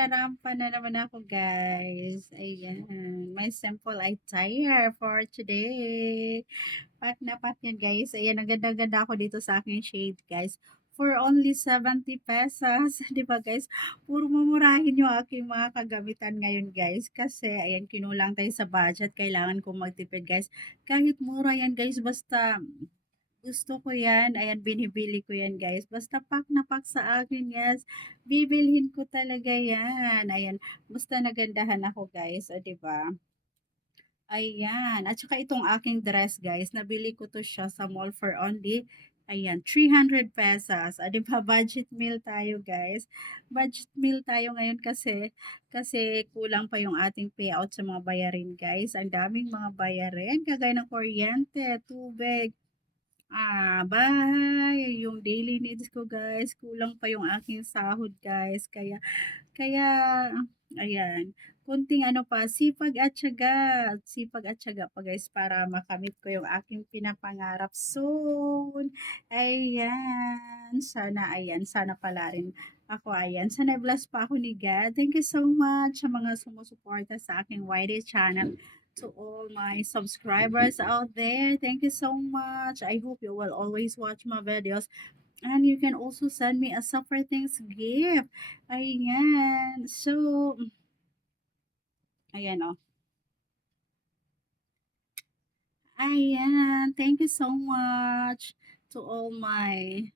nagsarampa na naman ako, guys. Ayan. My simple attire for today. Pack na pack yan, guys. Ayan, ang ganda-ganda ako dito sa aking shade, guys. For only 70 pesos. Di ba, guys? Puro mumurahin yung aking mga kagamitan ngayon, guys. Kasi, ayan, kinulang tayo sa budget. Kailangan kong magtipid, guys. Kahit mura yan, guys. Basta gusto ko yan. Ayan, binibili ko yan, guys. Basta pack na pack sa akin, yes. Bibilhin ko talaga yan. Ayan, basta nagandahan ako, guys. O, diba? Ayan. At saka itong aking dress, guys. Nabili ko to siya sa mall for only, ayan, 300 pesos. O, diba? Budget meal tayo, guys. Budget meal tayo ngayon kasi kulang pa yung ating payout sa mga bayarin, guys. Ang daming mga bayarin, kagaya ng kuryente, tubig, bahay, yung daily needs ko, guys. Kulang pa yung aking sahod, guys. Kaya, ayan, konting ano pa, sipag at tiyaga pa, guys, para makamit ko yung aking pinapangarap soon. Ayan, sana pala rin ako, ayan, sana bless pa ako ni God. Thank you so much sa mga sumusuporta sa aking YD channel. To all my subscribers out there, thank you so much. I hope you will always watch my videos. And you can also send me a super thanks gift. Ayan. So, ayan, oh. Ayan. Thank you so much to all my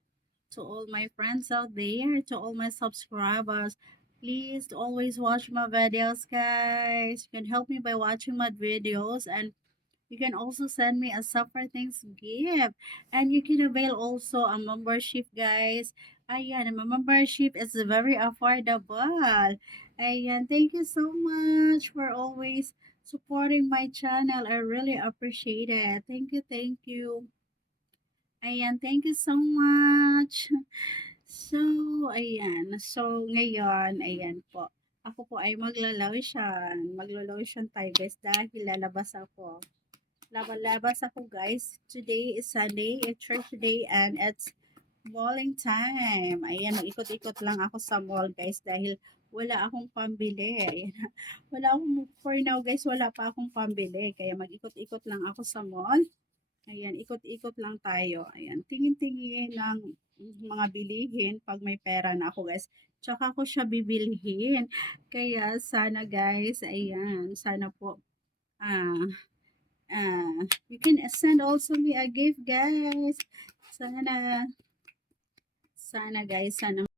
to all my friends out there, to all my subscribers. Please always watch my videos, guys. You can help me by watching my videos, and you can also send me a super thanks gift. And you can avail also a membership, guys. Ayan, a membership is very affordable. Ayan, thank you so much for always supporting my channel. I really appreciate it. Thank you, thank you. Ayan, thank you so much. So, ayan. So, ngayon, ayan po. Ako po ay magla-lotion. Maglo-lotion tayo, guys, dahil lalabas ako. Labas ako, guys. Today is Sunday, it's church day, and it's malling time. Ayan, mag-ikot-ikot lang ako sa mall, guys, dahil wala akong pambili. Ayan. Wala akong, for now, guys, wala pa akong pambili. Kaya mag-ikot-ikot lang ako sa mall. Ayan, ikot-ikot lang tayo. Ayan, tingin-tingin ng mga bilihin pag may pera na ako, guys. Tsaka ko siya bibilhin. Kaya sana, guys, ayan, sana po, ah, you can send also me a gift, guys. Sana, guys, sana